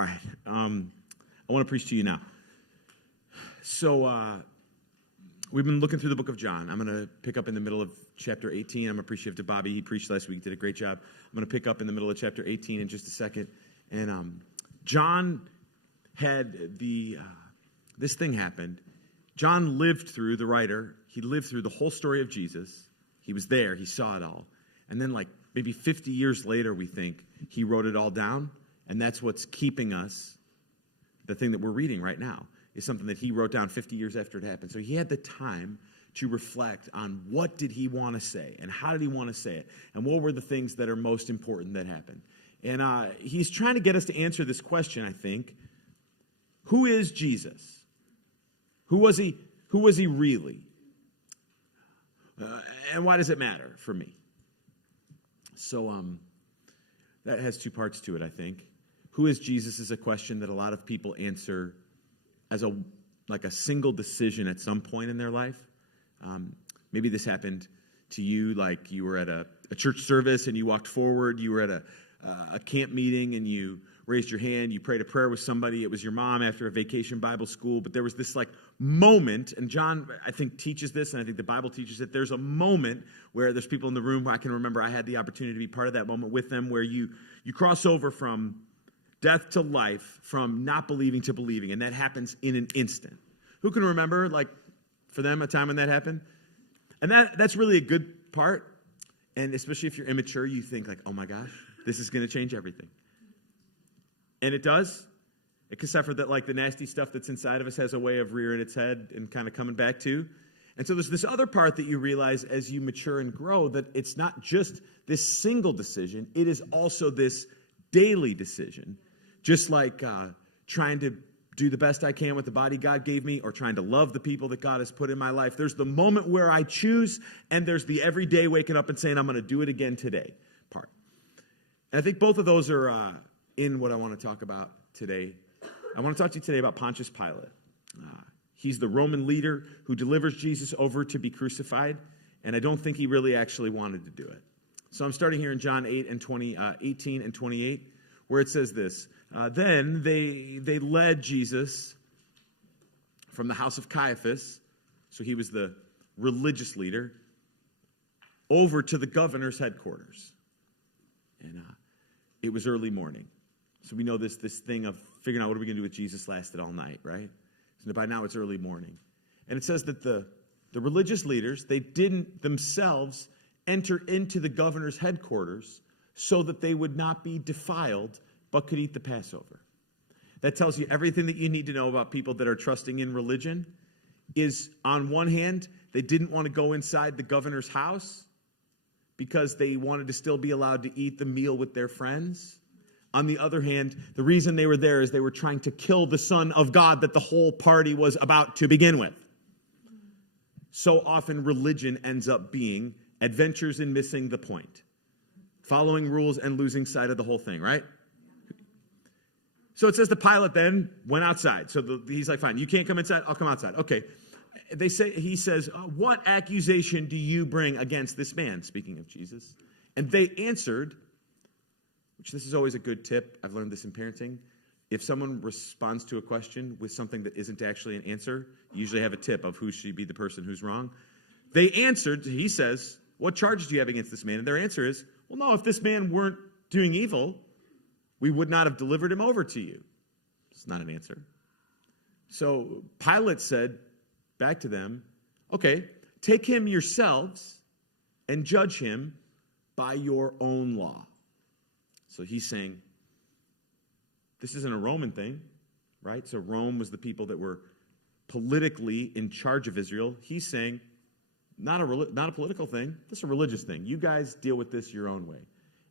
All right. I want to preach to you now. So we've been looking through the book of John. I'm going to pick up in the middle of chapter 18. I'm appreciative to Bobby. He preached last week. Did a great job. I'm going to pick up in the middle of chapter 18 in just a second. And John had this thing happened. John lived through, the writer, he lived through the whole story of Jesus. He was there. He saw it all. And then like maybe 50 years later, we think, he wrote it all down. And that's what's keeping us, the thing that we're reading right now, is something that he wrote down 50 years after it happened. So he had the time to reflect on what did he want to say and how did he want to say it and what were the things that are most important that happened. And he's trying to get us to answer this question, I think. Who is Jesus? Who was he really? And why does it matter for me? So that has two parts to it, I think. Who is Jesus is a question that a lot of people answer as a single decision at some point in their life. Maybe this happened to you, like you were at a church service and you walked forward. You were at a camp meeting and you raised your hand. You prayed a prayer with somebody. It was your mom after a vacation Bible school. But there was this moment, and John, I think, teaches this, and I think the Bible teaches it. There's a moment where there's people in the room. I can remember I had the opportunity to be part of that moment with them, where you cross over from death to life, from not believing to believing, and that happens in an instant. Who can remember, for them, a time when that happened? And that's really a good part, and especially if you're immature, you think oh my gosh, this is going to change everything. And it does, except for that the nasty stuff that's inside of us has a way of rearing its head and kind of coming back too. And so there's this other part that you realize as you mature and grow, that it's not just this single decision, it is also this daily decision. Just like trying to do the best I can with the body God gave me, or trying to love the people that God has put in my life. There's the moment where I choose, and there's the everyday waking up and saying, I'm going to do it again today part. And I think both of those are in what I want to talk about today. I want to talk to you today about Pontius Pilate. He's the Roman leader who delivers Jesus over to be crucified, and I don't think he really actually wanted to do it. So I'm starting here in John 18 and 28, where it says this. Then they led Jesus from the house of Caiaphas, so he was the religious leader, over to the governor's headquarters. And it was early morning. So we know this thing of figuring out what are we going to do with Jesus lasted all night, right? So by now it's early morning. And it says that the religious leaders, they didn't themselves enter into the governor's headquarters so that they would not be defiled but could eat the Passover. That tells you everything that you need to know about people that are trusting in religion. Is on one hand, they didn't want to go inside the governor's house because they wanted to still be allowed to eat the meal with their friends. On the other hand, the reason they were there is they were trying to kill the Son of God that the whole party was about to begin with. So often religion ends up being adventures in missing the point, following rules and losing sight of the whole thing, right? So it says the Pilate then went outside. So he's like, fine, you can't come inside, I'll come outside. Okay. He says, what accusation do you bring against this man? Speaking of Jesus. And they answered, which this is always a good tip. I've learned this in parenting. If someone responds to a question with something that isn't actually an answer, you usually have a tip of who should be the person who's wrong. They answered, he says, what charges do you have against this man? And their answer is, well, no, if this man weren't doing evil, we would not have delivered him over to you. It's not an answer. So Pilate said back to them, okay, take him yourselves and judge him by your own law. So he's saying, this isn't a Roman thing, right? So Rome was the people that were politically in charge of Israel. He's saying, not a political thing, this is a religious thing. You guys deal with this your own way.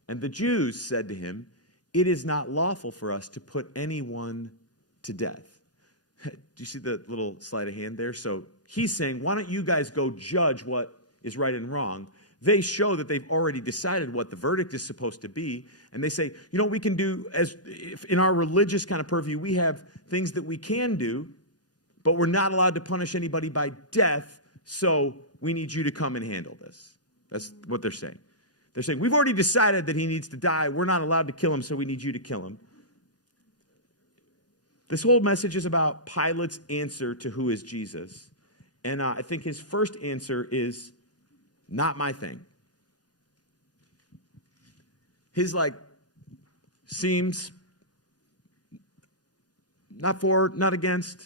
And the Jews said to him, it is not lawful for us to put anyone to death. Do you see the little sleight of hand there? So he's saying, why don't you guys go judge what is right and wrong? They show that they've already decided what the verdict is supposed to be. And they say, we can do, as if in our religious kind of purview, we have things that we can do, but we're not allowed to punish anybody by death, so we need you to come and handle this. That's what they're saying. They're saying, we've already decided that he needs to die. We're not allowed to kill him, so we need you to kill him. This whole message is about Pilate's answer to who is Jesus. And I think his first answer is, not my thing. His, seems not for, not against,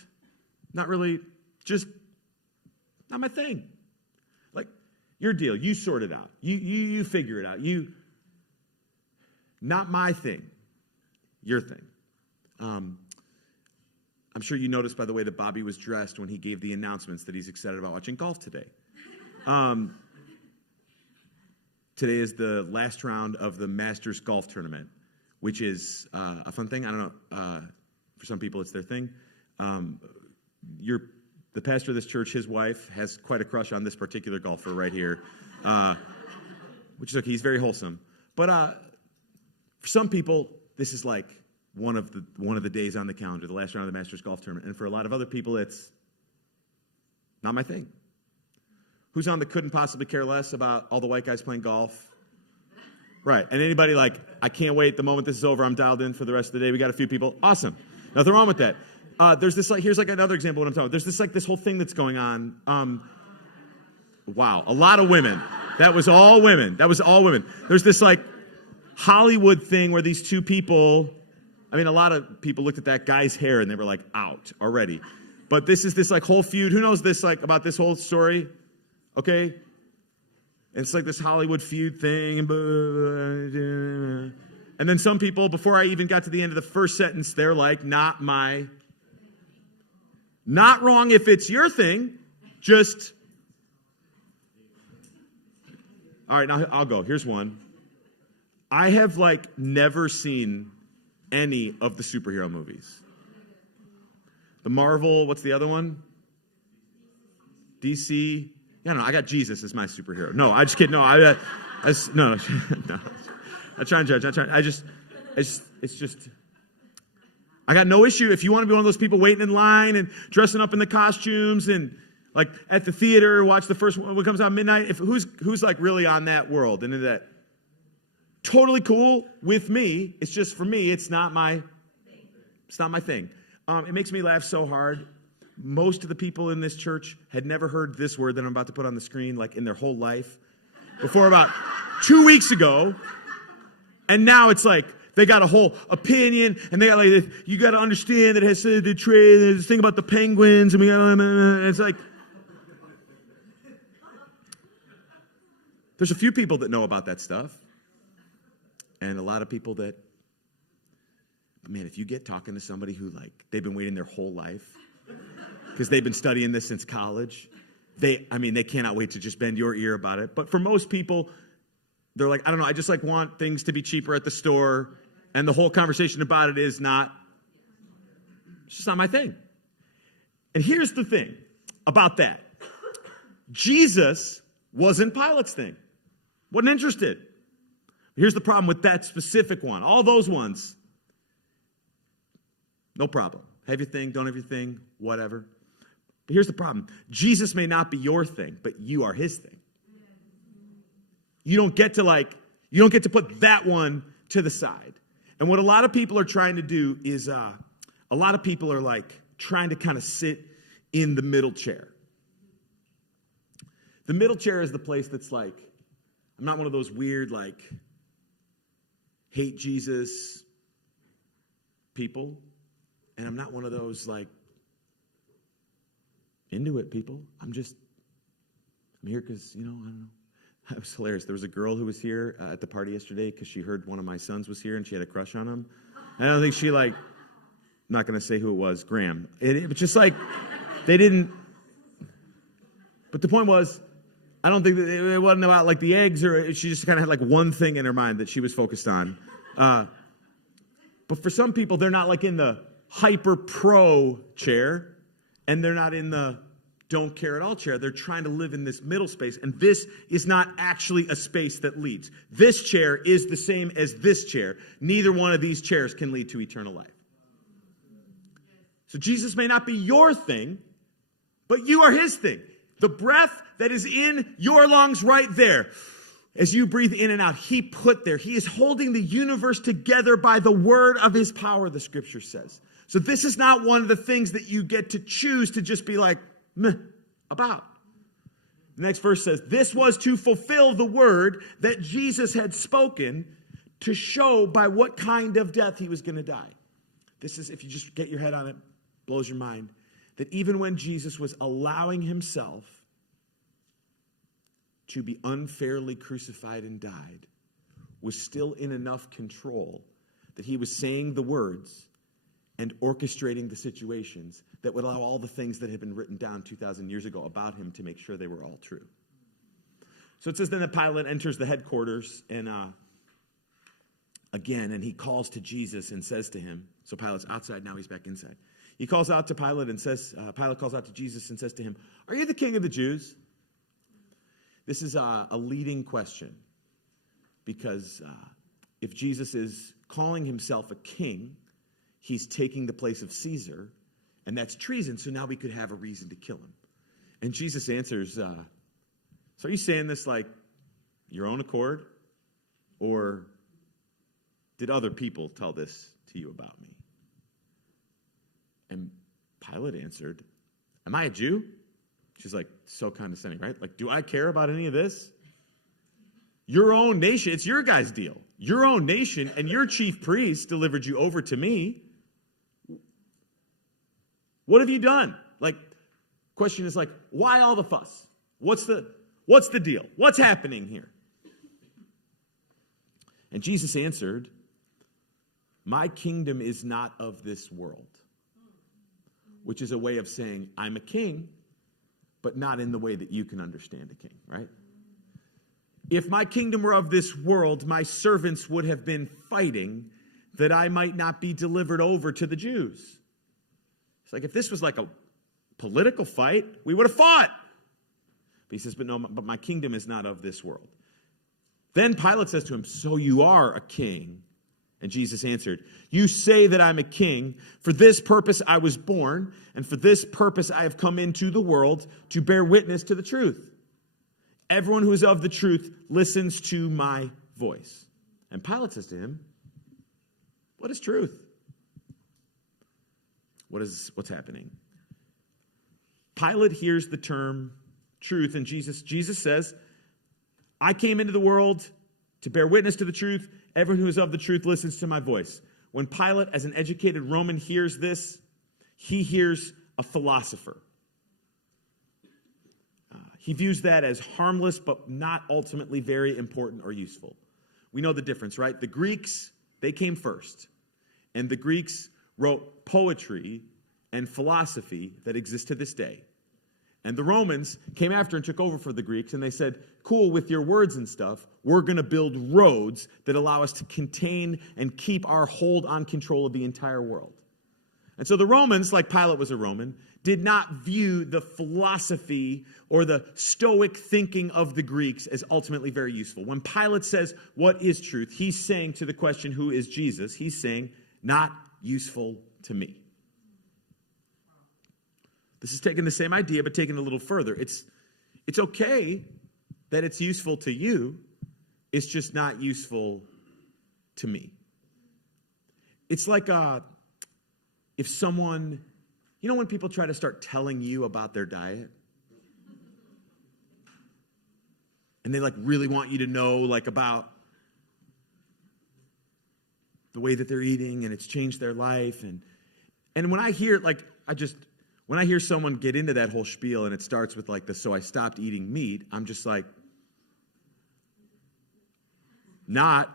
not really, just not my thing. Your deal, you sort it out. You figure it out. Not my thing, your thing. I'm sure you noticed by the way that Bobby was dressed when he gave the announcements that he's excited about watching golf today. Today is the last round of the Masters golf tournament, which is a fun thing. I don't know. For some people, it's their thing. The pastor of this church, his wife, has quite a crush on this particular golfer right here, which is okay. He's very wholesome. But for some people, this is like one of the days on the calendar, the last round of the Masters golf tournament. And for a lot of other people, it's not my thing. Who's on the couldn't possibly care less about all the white guys playing golf? Right. And anybody I can't wait. The moment this is over, I'm dialed in for the rest of the day. We got a few people. Awesome. Nothing wrong with that. There's this, here's another example of what I'm talking about. There's this whole thing that's going on. Wow. A lot of women. That was all women. There's this Hollywood thing where these two people, a lot of people looked at that guy's hair and they were out already. But this is this whole feud. Who knows this about this whole story? Okay? And it's this Hollywood feud thing. And then some people, before I even got to the end of the first sentence, they're not my... Not wrong if it's your thing, just... All right, now I'll go. Here's one. I have, never seen any of the superhero movies. The Marvel, what's the other one? DC. Yeah, no, I got Jesus as my superhero. No, I just kidding. No, no. I'm trying to judge. It's just... I got no issue if you want to be one of those people waiting in line and dressing up in the costumes and at the theater, watch the first one when it comes out midnight. Who's really on that world and into that? Totally cool with me. It's just for me, it's not my thing. It makes me laugh so hard. Most of the people in this church had never heard this word that I'm about to put on the screen in their whole life before about 2 weeks ago. And now it's they got a whole opinion, and they got you got to understand that it has to do trade. There's this thing about the penguins, and we got it's there's a few people that know about that stuff, and a lot of people that. But man, if you get talking to somebody who they've been waiting their whole life because they've been studying this since college, they cannot wait to just bend your ear about it. But for most people, they're I don't know, I just want things to be cheaper at the store. And the whole conversation about it is it's just not my thing. And here's the thing about that. Jesus wasn't Pilate's thing. Wasn't interested. Here's the problem with that specific one. All those ones, no problem. Have your thing, don't have your thing, whatever. But here's the problem. Jesus may not be your thing, but you are his thing. You don't get to put that one to the side. And what a lot of people are trying to do is a lot of people are trying to kind of sit in the middle chair. The middle chair is the place that's I'm not one of those weird hate Jesus people. And I'm not one of those into it people. I'm here because, I don't know. That was hilarious. There was a girl who was here at the party yesterday because she heard one of my sons was here and she had a crush on him. And I don't think she I'm not going to say who it was, Graham. It was just they didn't. But the point was, I don't think that it wasn't about the eggs or she just kind of had one thing in her mind that she was focused on. But for some people, they're not in the hyper pro chair and they're not in the don't care at all chair. They're trying to live in this middle space, and this is not actually a space that leads. This chair is the same as this chair. Neither one of these chairs can lead to eternal life. So Jesus may not be your thing, but you are his thing. The breath that is in your lungs right there. As you breathe in and out, he put there. He is holding the universe together by the word of his power, the scripture says. So this is not one of the things that you get to choose to just be like, meh, about. The next verse says, this was to fulfill the word that Jesus had spoken to show by what kind of death he was going to die. This is, if you just get your head on it, blows your mind, that even when Jesus was allowing himself to be unfairly crucified and died, was still in enough control that he was saying the words and orchestrating the situations that would allow all the things that had been written down 2,000 years ago about him to make sure they were all true. So it says then that Pilate enters the headquarters and and he calls to Jesus and says to him, so Pilate's outside, now he's back inside. He calls out to Pilate and says, Pilate calls out to Jesus and says to him, are you the king of the Jews? This is a leading question because if Jesus is calling himself a king, he's taking the place of Caesar, and that's treason, so now we could have a reason to kill him. And Jesus answers, so are you saying this like your own accord, or did other people tell this to you about me? And Pilate answered, am I a Jew? She's like, so condescending, right? Like, do I care about any of this? Your own nation, it's your guys' deal. Your own nation and your chief priest delivered you over to me. What have you done? Like, question is like, why all the fuss? What's the deal? What's happening here? And Jesus answered, my kingdom is not of this world, which is a way of saying I'm a king, but not in the way that you can understand a king, right? If my kingdom were of this world, my servants would have been fighting that I might not be delivered over to the Jews. It's like if this was like a political fight, we would have fought. But he says, but no, but my kingdom is not of this world. Then Pilate says to him, so you are a king? And Jesus answered, you say that I'm a king. For this purpose I was born, and for this purpose I have come into the world, to bear witness to the truth. Everyone who is of the truth listens to my voice. And Pilate says to him, what is truth? What's happening? Pilate hears the term truth, and Jesus says, I came into the world to bear witness to the truth. Everyone who is of the truth listens to my voice. When Pilate, as an educated Roman, hears this, he hears a philosopher. He views that as harmless, but not ultimately very important or useful. We know the difference, right? The Greeks, they came first. And the Greeks wrote poetry and philosophy that exists to this day. And the Romans came after and took over for the Greeks, and they said, cool, with your words and stuff, we're going to build roads that allow us to contain and keep our hold on control of the entire world. And so the Romans, like Pilate was a Roman, did not view the philosophy or the stoic thinking of the Greeks as ultimately very useful. When Pilate says, what is truth? He's saying to the question, who is Jesus? He's saying, not useful to me. This is taking the same idea, but taking it a little further. It's okay that it's useful to you. It's just not useful to me. It's like if someone, you know when people try to start telling you about their diet? And they like really want you to know like about the way that they're eating and it's changed their life. And when I hear when I hear someone get into that whole spiel and it starts with like so I stopped eating meat, I'm just like, not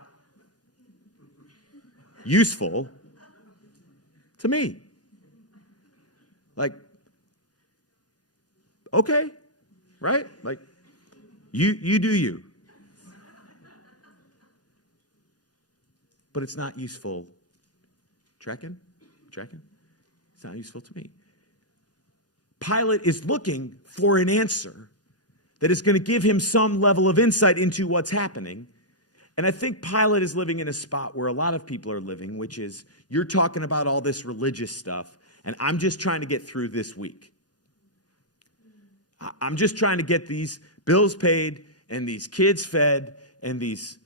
useful to me. Like, okay, right? Like, you do you. But it's not useful. Tracking? It's not useful to me. Pilate is looking for an answer that is going to give him some level of insight into what's happening. And I think Pilate is living in a spot where a lot of people are living, which is you're talking about all this religious stuff, and I'm just trying to get through this week. I'm just trying to get these bills paid and these kids fed and these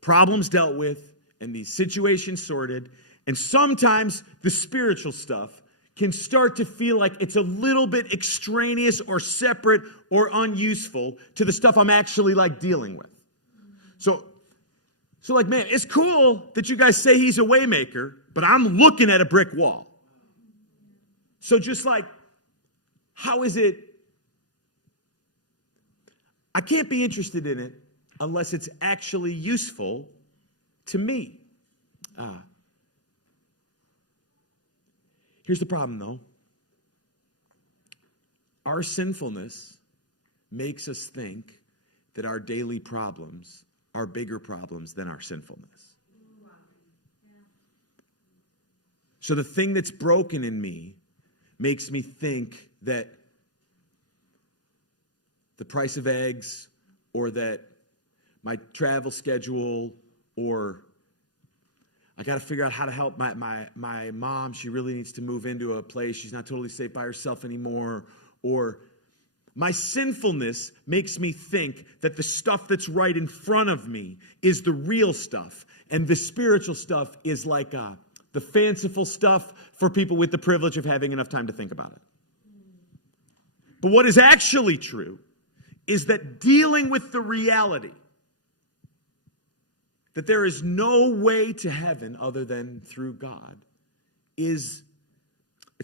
problems dealt with and these situations sorted. And sometimes the spiritual stuff can start to feel like it's a little bit extraneous or separate or unuseful to the stuff I'm actually like dealing with. So like, man, it's cool that you guys say he's a waymaker, but I'm looking at a brick wall. So just like, how is it? I can't be interested in it unless it's actually useful to me. Here's the problem, though. Our sinfulness makes us think that our daily problems are bigger problems than our sinfulness. So the thing that's broken in me makes me think that the price of eggs, or that my travel schedule, or I got to figure out how to help my mom. She really needs to move into a place. She's not totally safe by herself anymore. Or my sinfulness makes me think that the stuff that's right in front of me is the real stuff. And the spiritual stuff is like the fanciful stuff for people with the privilege of having enough time to think about it. But what is actually true is that dealing with the reality that there is no way to heaven other than through God it's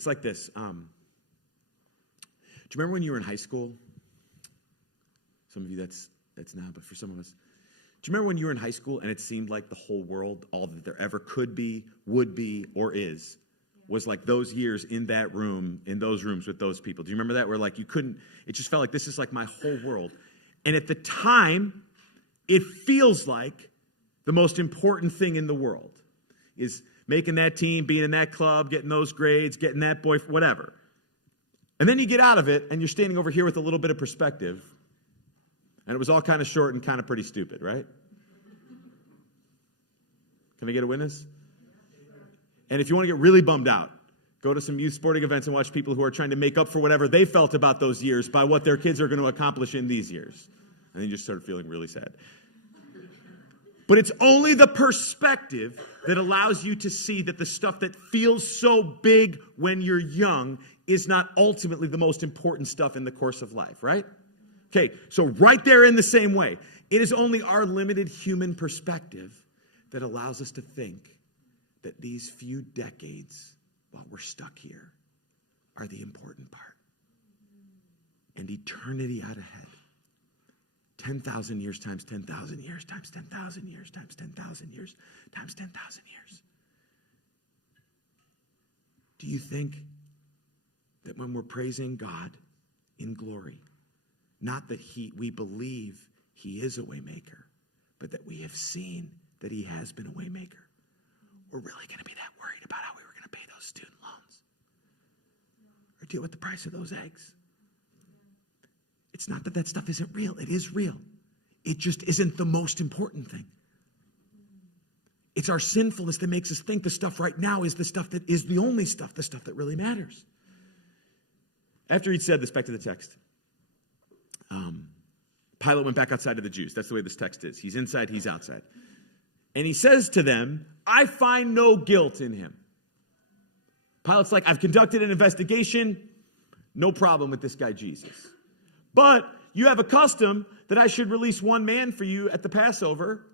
like this. Do you remember when you were in high school? Some of you that's now, but for some of us. Do you remember when you were in high school and it seemed like the whole world, all that there ever could be, would be, or is, was like those years in that room, in those rooms with those people? Do you remember that? Where like you couldn't, it just felt like this is like my whole world. And at the time, it feels like the most important thing in the world is making that team, being in that club, getting those grades, getting that boyfriend, whatever. And then you get out of it and you're standing over here with a little bit of perspective. And it was all kind of short and kind of pretty stupid, right? Can I get a witness? And if you want to get really bummed out, go to some youth sporting events and watch people who are trying to make up for whatever they felt about those years by what their kids are going to accomplish in these years. And then you just start feeling really sad. But it's only the perspective that allows you to see that the stuff that feels so big when you're young is not ultimately the most important stuff in the course of life, right? Okay, so right there in the same way, it is only our limited human perspective that allows us to think that these few decades while we're stuck here are the important part. And eternity out ahead. 10,000 years times 10,000 years times 10,000 years times 10,000 years times 10,000 years. Do you think that when we're praising God in glory, not that we believe he is a way maker, but that we have seen that he has been a way maker, we're really going to be that worried about how we were going to pay those student loans or deal with the price of those eggs? It's not that stuff isn't real. It is real. It just isn't the most important thing. It's our sinfulness that makes us think the stuff right now is the stuff that is the only stuff, the stuff that really matters. After he'd said this, back to the text, Pilate went back outside to the Jews. That's the way this text is. He's inside, he's outside. And he says to them, I find no guilt in him. Pilate's like, I've conducted an investigation. No problem with this guy, Jesus. But you have a custom that I should release one man for you at the Passover.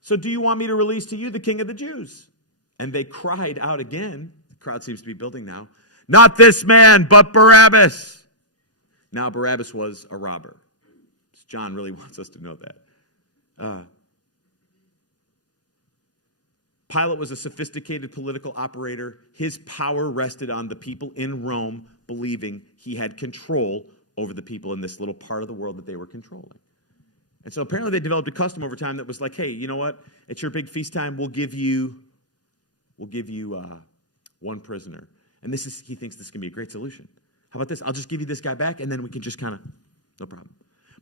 So do you want me to release to you the King of the Jews? And they cried out again. The crowd seems to be building now. Not this man, but Barabbas. Now Barabbas was a robber. John really wants us to know that. Pilate was a sophisticated political operator. His power rested on the people in Rome believing he had control over the people in this little part of the world that they were controlling. And so apparently they developed a custom over time that was like, hey, you know what? At your big feast time, we'll give you one prisoner. And he thinks this can be a great solution. How about this? I'll just give you this guy back, and then we can just kind of, no problem.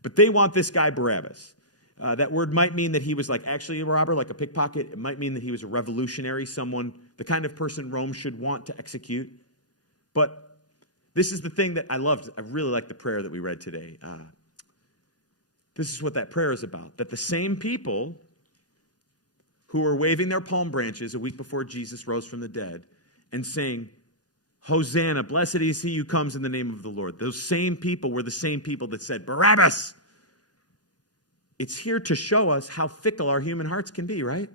But they want this guy Barabbas. That word might mean that he was like actually a robber, like a pickpocket. It might mean that he was a revolutionary, someone, the kind of person Rome should want to execute. But this is the thing that I loved. I really liked the prayer that we read today. This is what that prayer is about. That the same people who were waving their palm branches a week before Jesus rose from the dead and saying, Hosanna, blessed is he who comes in the name of the Lord. Those same people were the same people that said, Barabbas. It's here to show us how fickle our human hearts can be, right?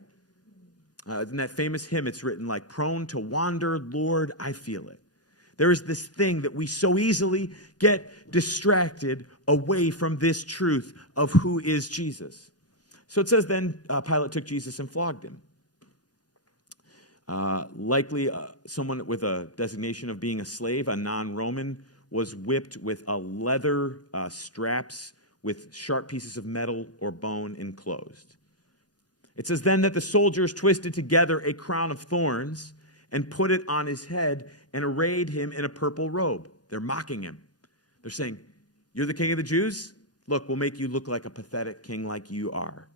In that famous hymn, it's written like, prone to wander, Lord, I feel it. There is this thing that we so easily get distracted away from this truth of who is Jesus. So it says then Pilate took Jesus and flogged him. Likely someone with a designation of being a slave, a non-Roman, was whipped with a leather straps with sharp pieces of metal or bone enclosed. It says then that the soldiers twisted together a crown of thorns and put it on his head and arrayed him in a purple robe. They're mocking him. They're saying, you're the king of the Jews? Look, we'll make you look like a pathetic king like you are.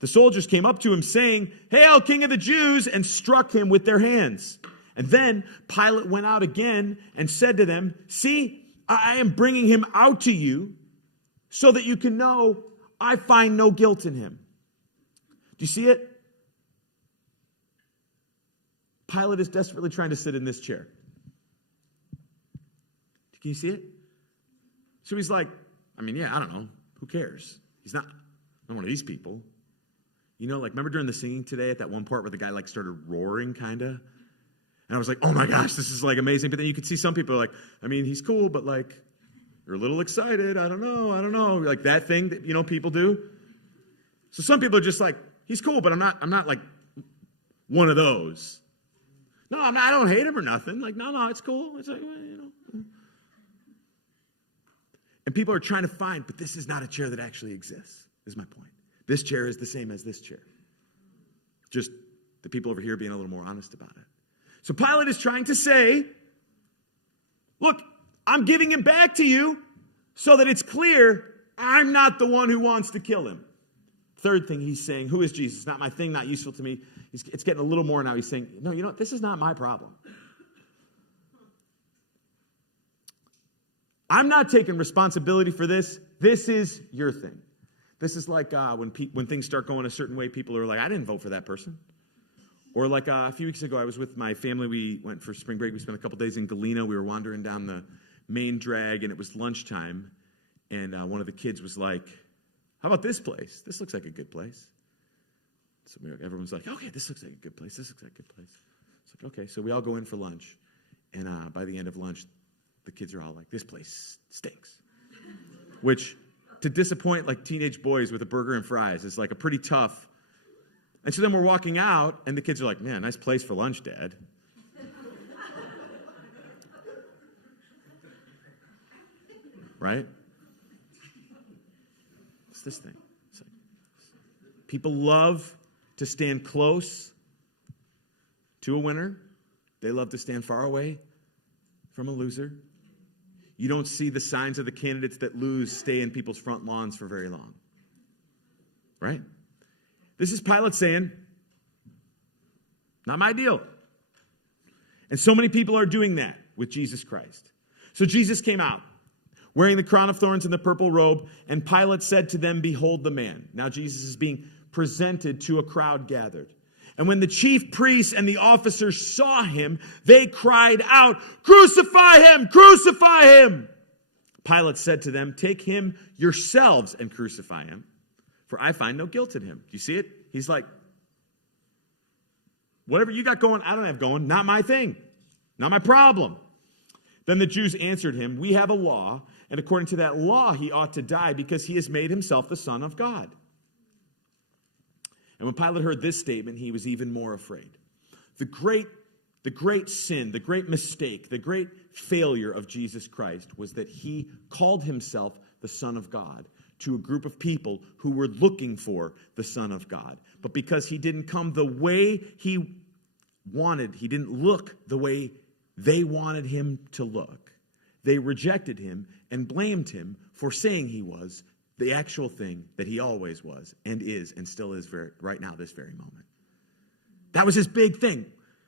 The soldiers came up to him saying, Hail, King of the Jews, and struck him with their hands. And then Pilate went out again and said to them, See, I am bringing him out to you so that you can know I find no guilt in him. Do you see it? Pilate is desperately trying to sit in this chair. Can you see it? So he's like, I don't know. Who cares? He's not one of these people. You know, like, remember during the singing today at that one part where the guy, like, started roaring, kind of? And I was like, oh, my gosh, this is, like, amazing. But then you could see some people are like, he's cool, but, like, you're a little excited. I don't know. Like, that thing that, people do. So some people are just like, he's cool, but I'm not, like, one of those. No, I don't hate him or nothing. Like, no, it's cool. It's like, And people are trying to find, but this is not a chair that actually exists, is my point. This chair is the same as this chair. Just the people over here being a little more honest about it. So Pilate is trying to say, look, I'm giving him back to you so that it's clear I'm not the one who wants to kill him. Third thing he's saying, who is Jesus? Not my thing, not useful to me. It's getting a little more now. He's saying, no, this is not my problem. I'm not taking responsibility for this. This is your thing. This is like when things start going a certain way, people are like, I didn't vote for that person. Or like a few weeks ago, I was with my family. We went for spring break. We spent a couple days in Galena. We were wandering down the main drag, and it was lunchtime. And one of the kids was like, how about this place? This looks like a good place. So everyone's like, okay, this looks like a good place. This looks like a good place. It's like, okay. So we all go in for lunch. And by the end of lunch, the kids are all like, this place stinks. Which, to disappoint like teenage boys with a burger and fries is like a pretty tough. And so then we're walking out, and the kids are like, man, nice place for lunch, Dad. Right? It's this thing. It's like, people love to stand close to a winner. They love to stand far away from a loser. You don't see the signs of the candidates that lose stay in people's front lawns for very long. Right? This is Pilate saying, not my deal. And so many people are doing that with Jesus Christ. So Jesus came out, wearing the crown of thorns and the purple robe, and Pilate said to them, behold the man. Now Jesus is being presented to a crowd gathered. And when the chief priests and the officers saw him, they cried out, crucify him, crucify him. Pilate said to them, take him yourselves and crucify him, for I find no guilt in him. Do you see it? He's like, whatever you got going, I don't have going. Not my thing. Not my problem. Then the Jews answered him, we have a law, and according to that law he ought to die because he has made himself the Son of God. And when Pilate heard this statement, he was even more afraid. The great sin, the great mistake, the great failure of Jesus Christ was that he called himself the Son of God to a group of people who were looking for the Son of God. But because he didn't come the way he wanted, he didn't look the way they wanted him to look, they rejected him and blamed him for saying he was the actual thing that he always was and is and still is right now, this very moment. That was his big thing,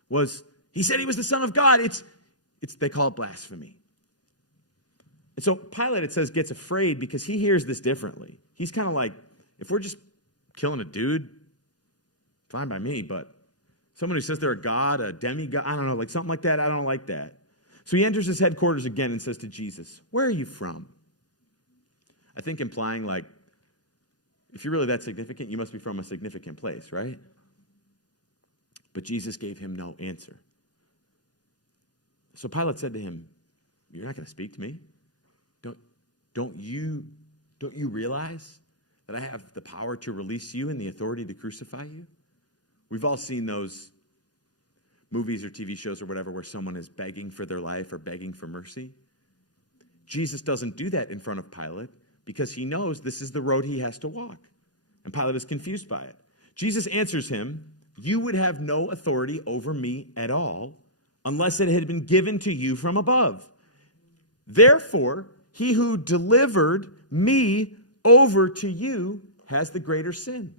was he said he was the Son of God. They call it blasphemy. And so Pilate, it says, gets afraid because he hears this differently. He's kind of like, if we're just killing a dude, fine by me, but someone who says they're a god, a demigod, I don't know, like something like that, I don't like that. So he enters his headquarters again and says to Jesus, where are you from? I think implying like, if you're really that significant, you must be from a significant place, right? But Jesus gave him no answer. So Pilate said to him, you're not going to speak to me? Don't you realize that I have the power to release you and the authority to crucify you? We've all seen those movies or TV shows or whatever where someone is begging for their life or begging for mercy. Jesus doesn't do that in front of Pilate because he knows this is the road he has to walk. And Pilate is confused by it. Jesus answers him, you would have no authority over me at all unless it had been given to you from above. Therefore, he who delivered me over to you has the greater sin.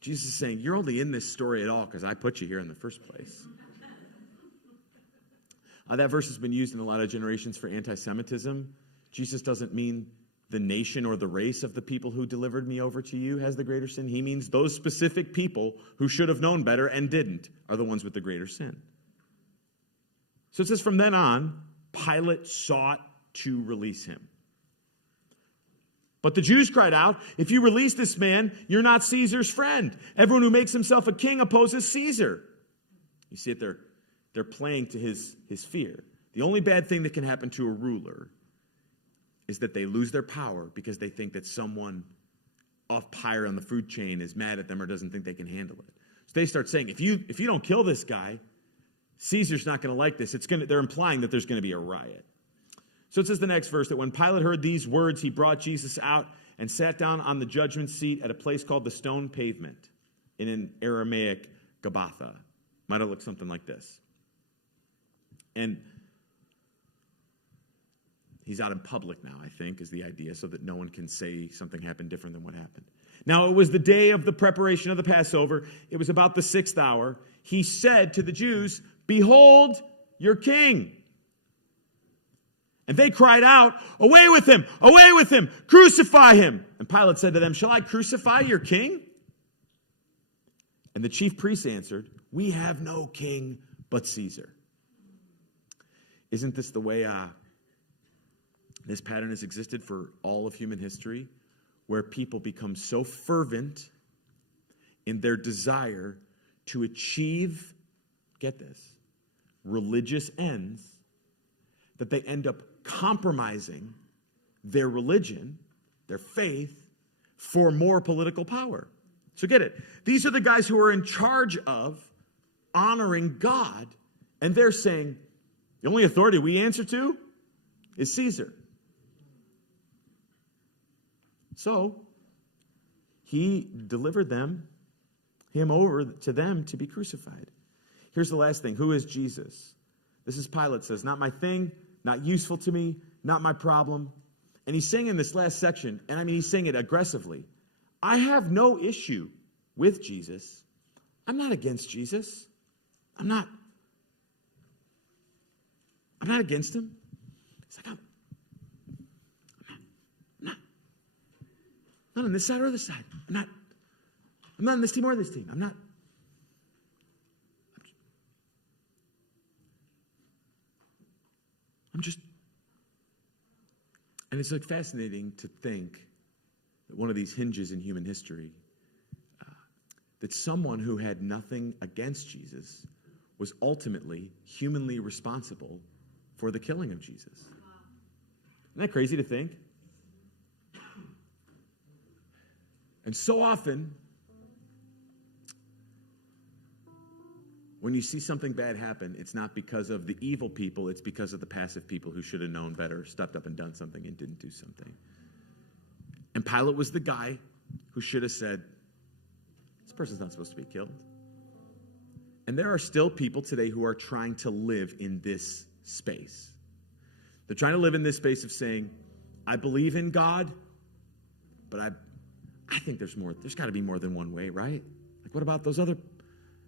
Jesus is saying, you're only in this story at all because I put you here in the first place. That verse has been used in a lot of generations for anti-Semitism. Jesus doesn't mean the nation or the race of the people who delivered me over to you has the greater sin. He means those specific people who should have known better and didn't are the ones with the greater sin. So it says, from then on, Pilate sought to release him. But the Jews cried out, if you release this man, you're not Caesar's friend. Everyone who makes himself a king opposes Caesar. You see it, they're playing to his fear. The only bad thing that can happen to a ruler is that they lose their power because they think that someone off higher on the food chain is mad at them or doesn't think they can handle it. So they start saying, if you don't kill this guy, Caesar's not going to like this. They're implying that there's going to be a riot. So it says the next verse that when Pilate heard these words, he brought Jesus out and sat down on the judgment seat at a place called the Stone Pavement, in an Aramaic Gabbatha. Might have looked something like this. And he's out in public now, I think, is the idea, so that no one can say something happened different than what happened. Now, it was the day of the preparation of the Passover. It was about the 6th hour. He said to the Jews, behold your king. And they cried out, away with him, crucify him. And Pilate said to them, shall I crucify your king? And the chief priests answered, we have no king but Caesar. Isn't this the way this pattern has existed for all of human history, where people become so fervent in their desire to achieve, get this, religious ends, that they end up compromising their religion, their faith, for more political power. So get it. These are the guys who are in charge of honoring God, and they're saying, the only authority we answer to is Caesar. So he delivered him over to them to be crucified. Here's the last thing. Who is Jesus? This is Pilate says, not my thing, not useful to me, not my problem. And he's saying in this last section, and I mean he's saying it aggressively, I have no issue with Jesus. I'm not against Jesus. I'm not against him. It's like, I'm not on this side or this side. I'm not on this team or this team. And it's like fascinating to think that one of these hinges in human history, that someone who had nothing against Jesus was ultimately humanly responsible for the killing of Jesus. Isn't that crazy to think? And so often, when you see something bad happen, it's not because of the evil people, it's because of the passive people who should have known better, stepped up and done something and didn't do something. And Pilate was the guy who should have said, this person's not supposed to be killed. And there are still people today who are trying to live in this space. They're trying to live in this space of saying, I believe in God, but I think there's more. There's got to be more than one way, right? Like, what about those other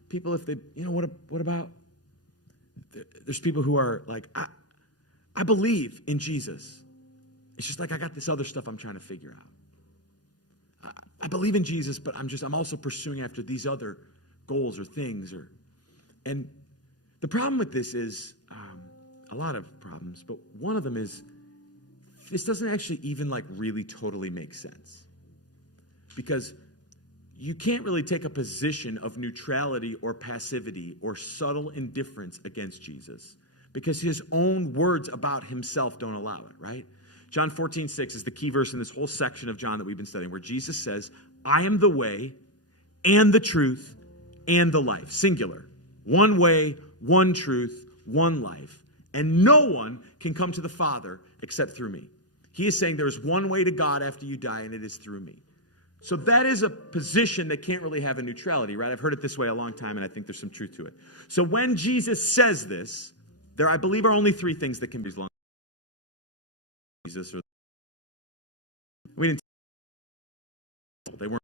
people? If they, what about? There's people who are like, I believe in Jesus. It's just like I got this other stuff I'm trying to figure out. I believe in Jesus, but I'm also pursuing after these other goals or things. And the problem with this is a lot of problems, but one of them is this doesn't actually even like really totally make sense. Because you can't really take a position of neutrality or passivity or subtle indifference against Jesus because his own words about himself don't allow it, right? John 14:6 is the key verse in this whole section of John that we've been studying, where Jesus says, I am the way and the truth and the life. Singular. One way, one truth, one life. And no one can come to the Father except through me. He is saying there is one way to God after you die, and it is through me. So that is a position that can't really have a neutrality, right? I've heard it this way a long time, and I think there's some truth to it. So when Jesus says this, there, I believe, are only three things that can be as long as Jesus. We didn't. They weren't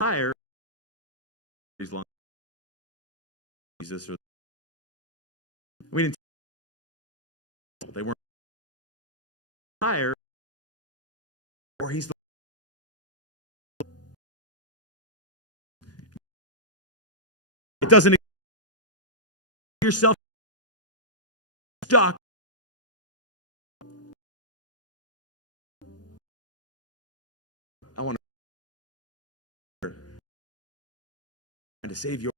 higher as long as Jesus. We didn't. They weren't higher, or he's the. It doesn't yourself stuck. I want to save your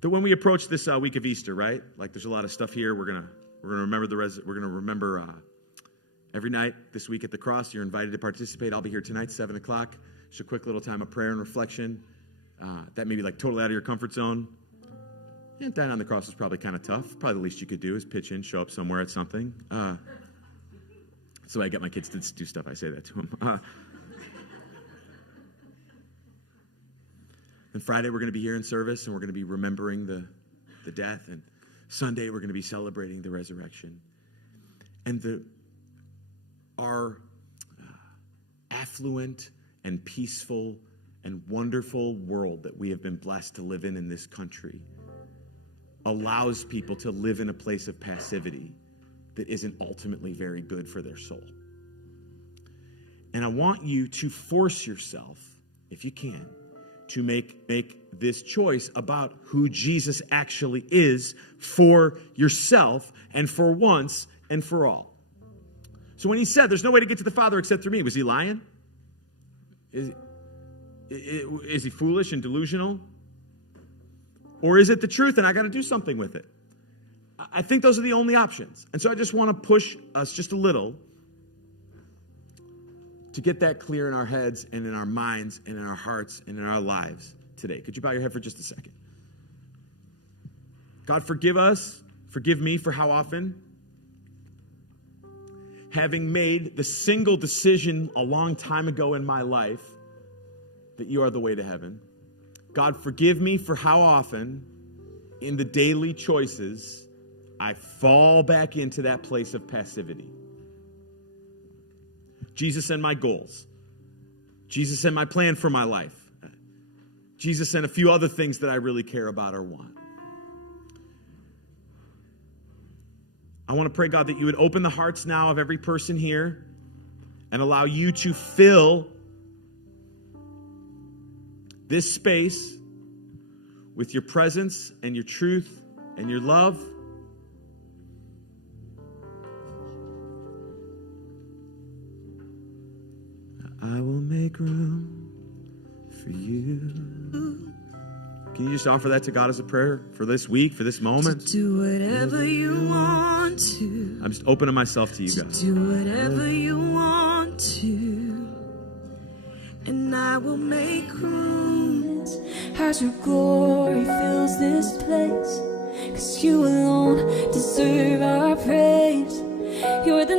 that when we approach this week of Easter, right? Like there's a lot of stuff here. We're gonna remember every night this week at the cross. You're invited to participate. I'll be here tonight, 7 o'clock. Just a quick little time of prayer and reflection. That may be like totally out of your comfort zone. Yeah, dying on the cross is probably kind of tough. Probably the least you could do is pitch in, show up somewhere at something. So I get my kids to do stuff. I say that to them. And Friday we're going to be here in service, and we're going to be remembering the death. And Sunday we're going to be celebrating the resurrection. And our affluent and peaceful and wonderful world that we have been blessed to live in this country allows people to live in a place of passivity that isn't ultimately very good for their soul. And I want you to force yourself, if you can, to make this choice about who Jesus actually is for yourself and for once and for all. So when he said, there's no way to get to the Father except through me, was he lying? Is he foolish and delusional? Or is it the truth and I got to do something with it? I think those are the only options. And so I just want to push us just a little to get that clear in our heads and in our minds and in our hearts and in our lives today. Could you bow your head for just a second? God, forgive us, forgive me for how often, having made the single decision a long time ago in my life that you are the way to heaven. God, forgive me for how often in the daily choices I fall back into that place of passivity. Jesus and my goals. Jesus and my plan for my life. Jesus and a few other things that I really care about or want. I want to pray, God, that you would open the hearts now of every person here and allow you to fill this space with your presence and your truth and your love. I will make room for you. Can you just offer that to God as a prayer for this week, for this moment? Do whatever you want to. I'm just opening myself to you, God. Do whatever you want to. And I will make room as your glory fills this place. 'Cause you alone deserve our praise. You're the